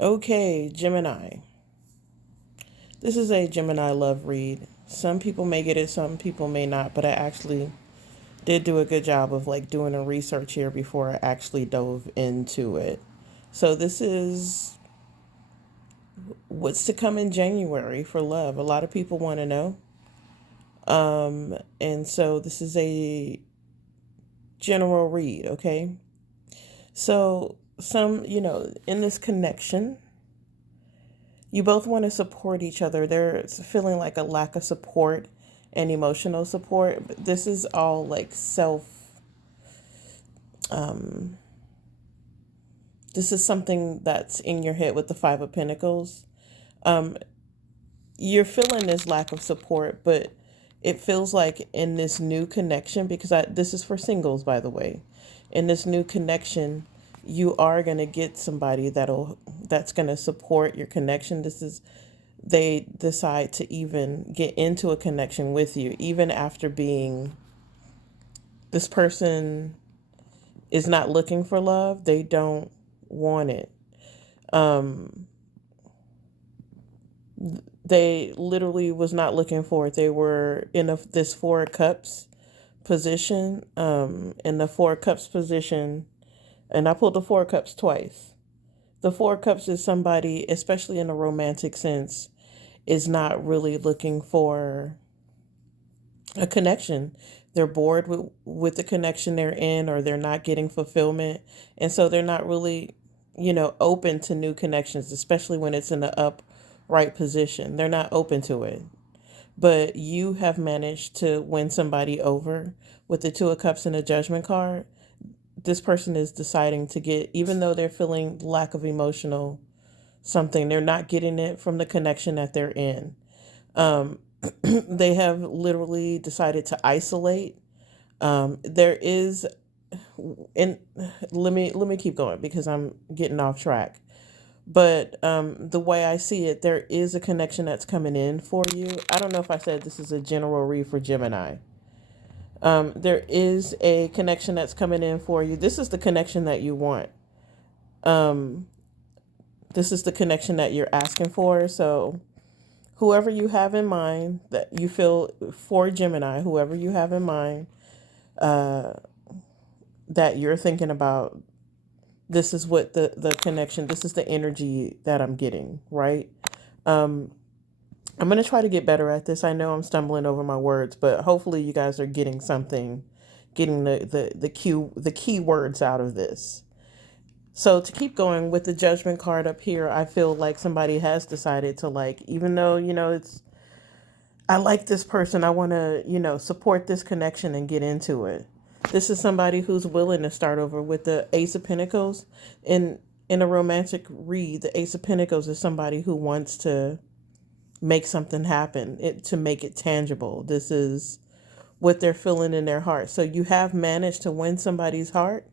Okay, Gemini. This is a Gemini love read. Some people may get it, some people may not, but I actually did do a good job of doing a research here before I actually dove into it. So this is what's to come in January for love. A lot of people want to know. And so this is a general read, okay? So in this connection, you both want to support each other. There's feeling like a lack of support and emotional support. But this is all this is something that's in your head with the Five of Pentacles. Um, you're feeling this lack of support, but it feels like in this new connection, because this is for singles, by the way, in this new connection, you are going to get somebody that's going to support your connection. They decide to even get into a connection with you, even after being this person is not looking for love. They don't want it. They literally was not looking for it. They were in this Four of Cups position. In the Four of Cups position, and I pulled the Four of Cups twice. The Four of Cups is somebody, especially in a romantic sense, is not really looking for a connection. They're bored with the connection they're in, or they're not getting fulfillment. And so they're not really, open to new connections, especially when it's in the upright position. They're not open to it. But you have managed to win somebody over with the Two of Cups and a Judgment card. This person is deciding to get, even though they're feeling lack of emotional something, they're not getting it from the connection that they're in. They have literally decided to isolate. There is, and let me keep going because I'm getting off track. But the way I see it, there is a connection that's coming in for you. I don't know if I said this is a general read for Gemini. There is a connection that's coming in for you. This is the connection that you want. Um, this is the connection that you're asking for. So whoever you have in mind that you feel for Gemini, whoever you have in mind that you're thinking about, this is what the connection, this is the energy that I'm getting, right? Um, I'm going to try to get better at this. I know I'm stumbling over my words, but hopefully you guys are getting something, getting the key words out of this. So to keep going with the Judgment card up here, I feel like somebody has decided to, even though, I like this person, I want to, support this connection and get into it. This is somebody who's willing to start over with the Ace of Pentacles. In a romantic read, the Ace of Pentacles is somebody who wants to make something happen, to make it tangible. This is what they're feeling in their heart. So you have managed to win somebody's heart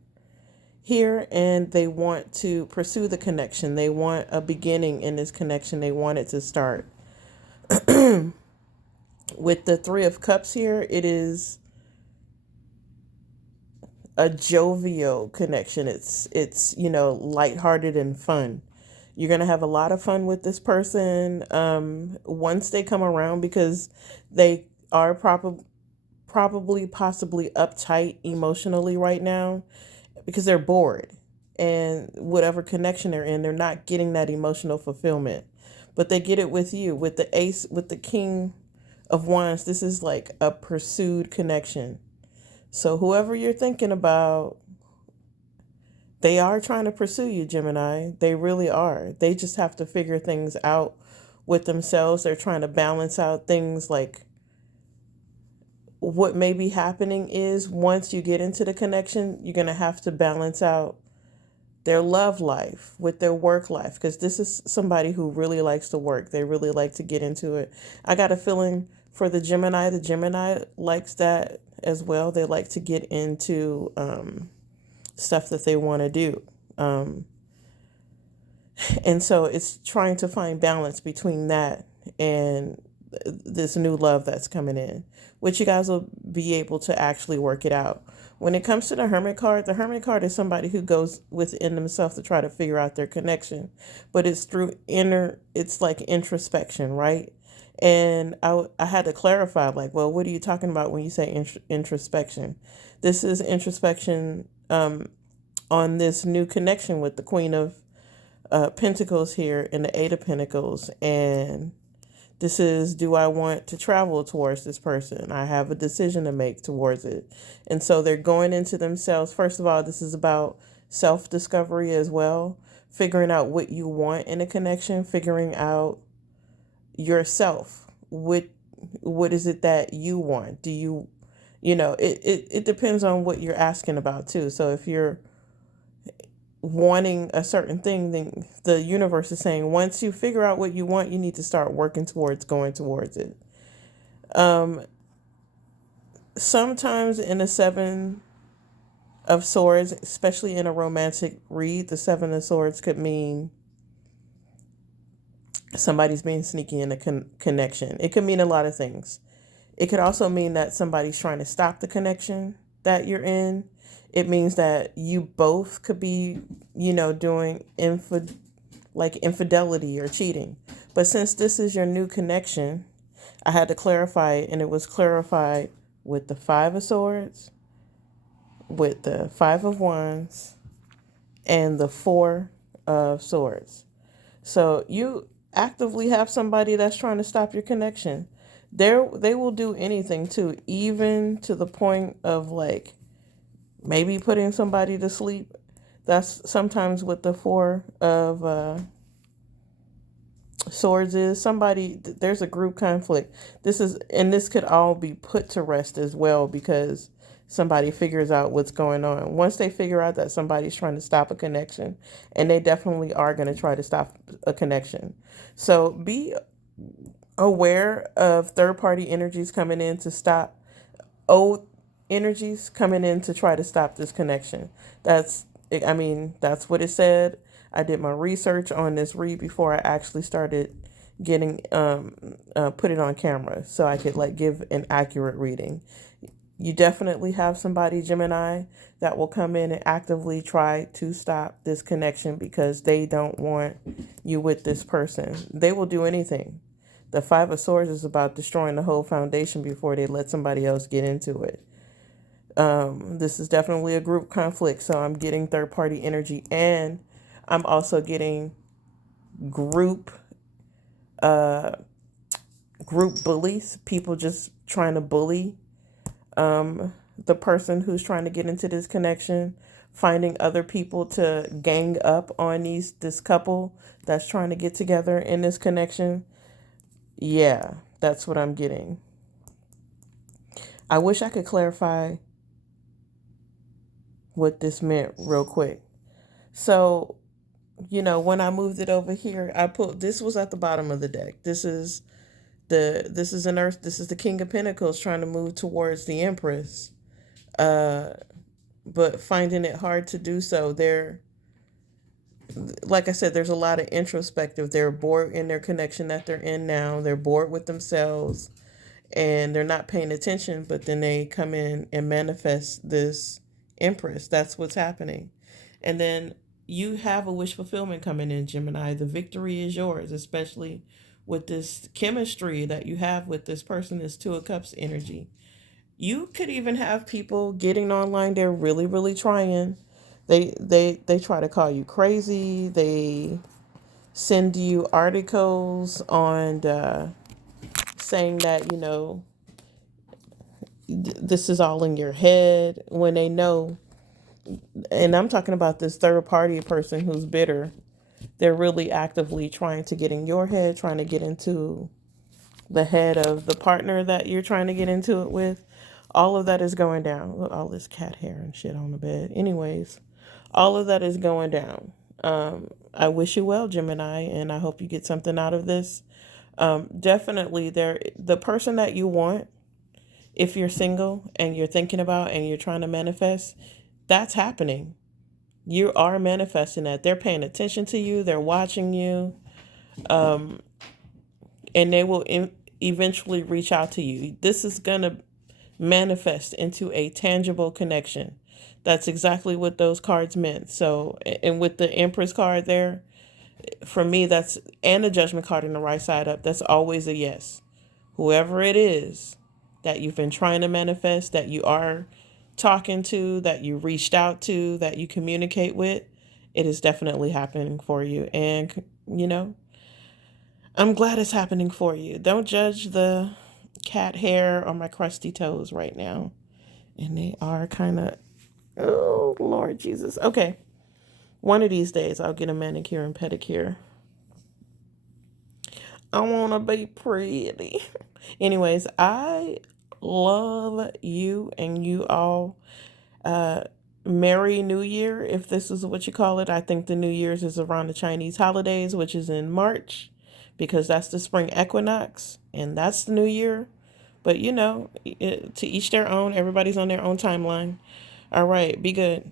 here, and they want to pursue the connection. They want a beginning in this connection. They want it to start. With the Three of Cups here, it is a jovial connection. It's lighthearted and fun. You're gonna have a lot of fun with this person once they come around, because they are probably possibly uptight emotionally right now because they're bored, and whatever connection they're in, they're not getting that emotional fulfillment, but they get it with you, with the Ace, with the King of Wands. This is like a pursued connection. So whoever you're thinking about, they are trying to pursue you, Gemini. They really are. They just have to figure things out with themselves. They're trying to balance out things, like what may be happening is once you get into the connection, you're going to have to balance out their love life with their work life, because this is somebody who really likes to work. They really like to get into it. I got a feeling for the Gemini. The Gemini likes that as well. They like to get into stuff that they want to do. And so it's trying to find balance between that and this new love that's coming in, which you guys will be able to actually work it out. When it comes to the Hermit card is somebody who goes within themselves to try to figure out their connection, but it's through it's like introspection, right? And I had to clarify, like, well, what are you talking about when you say introspection? This is introspection on this new connection with the Queen of Pentacles here and the Eight of Pentacles. And this is, do I want to travel towards this person? I have a decision to make towards it. And so they're going into themselves. First of all, this is about self-discovery as well, figuring out what you want in a connection, figuring out yourself. What is it that you want? Do you, it depends on what you're asking about too. So if you're wanting a certain thing, then the universe is saying once you figure out what you want, you need to start working towards going towards it. Sometimes in a Seven of Swords, especially in a romantic read, the Seven of Swords could mean somebody's being sneaky in a connection. It could mean a lot of things. It could also mean that somebody's trying to stop the connection that you're in. It means that you both could be, doing infidelity or cheating. But since this is your new connection, I had to clarify it, and it was clarified with the Five of Swords, with the Five of Wands, and the Four of Swords. So you actively have somebody that's trying to stop your connection. They will do anything too, even to the point of like maybe putting somebody to sleep. That's sometimes what the Four of Swords is. There's a group conflict. This could all be put to rest as well, because somebody figures out what's going on. Once they figure out that somebody's trying to stop a connection, and they definitely are going to try to stop a connection. So be aware of third-party energies coming in to stop, old energies coming in to try to stop this connection. That's what it said. I did my research on this read before I actually started getting put it on camera, so I could like give an accurate reading. You definitely have somebody, Gemini, that will come in and actively try to stop this connection because they don't want you with this person. They will do anything. The Five of Swords is about destroying the whole foundation before they let somebody else get into it. This is definitely a group conflict, so I'm getting third-party energy, and I'm also getting group bullies, people just trying to bully the person who's trying to get into this connection, finding other people to gang up on this couple that's trying to get together in this connection. Yeah, that's what I'm getting. I wish I could clarify what this meant real quick. So, when I moved it over here, this was at the bottom of the deck. This is an Earth. This is the King of Pentacles trying to move towards the Empress, but finding it hard to do so. Like I said, there's a lot of introspective. They're bored in their connection that they're in now. They're bored with themselves, and they're not paying attention. But then they come in and manifest this Empress. That's what's happening, and then you have a wish fulfillment coming in, Gemini. The victory is yours, especially with this chemistry that you have with this person, this Two of Cups energy. You could even have people getting online. They're really, really trying. They try to call you crazy. They send you articles on saying that, this is all in your head, when they know. And I'm talking about this third party person who's bitter. They're really actively trying to get in your head, trying to get into the head of the partner that you're trying to get into it with. All of that is going down. Look, all this cat hair and shit on the bed. Anyways, all of that is going down. I wish you well, Gemini, and I hope you get something out of this. Definitely, the person that you want, if you're single and you're thinking about and you're trying to manifest, that's happening. You are manifesting that. They're paying attention to you. They're watching you. And they will eventually reach out to you. This is going to manifest into a tangible connection. That's exactly what those cards meant. So, and with the Empress card there, for me, that's, and the Judgment card in the right side up, that's always a yes. Whoever it is that you've been trying to manifest, that you are talking to, that you reached out to, that you communicate with, it is definitely happening for you. And, I'm glad it's happening for you. Don't judge the cat hair or my crusty toes right now. And they are kind of, oh, Lord Jesus. Okay. One of these days, I'll get a manicure and pedicure. I want to be pretty. Anyways, I love you and you all. Merry New Year, if this is what you call it. I think the New Year's is around the Chinese holidays, which is in March, because that's the spring equinox and that's the New Year. But to each their own. Everybody's on their own timeline. All right, be good.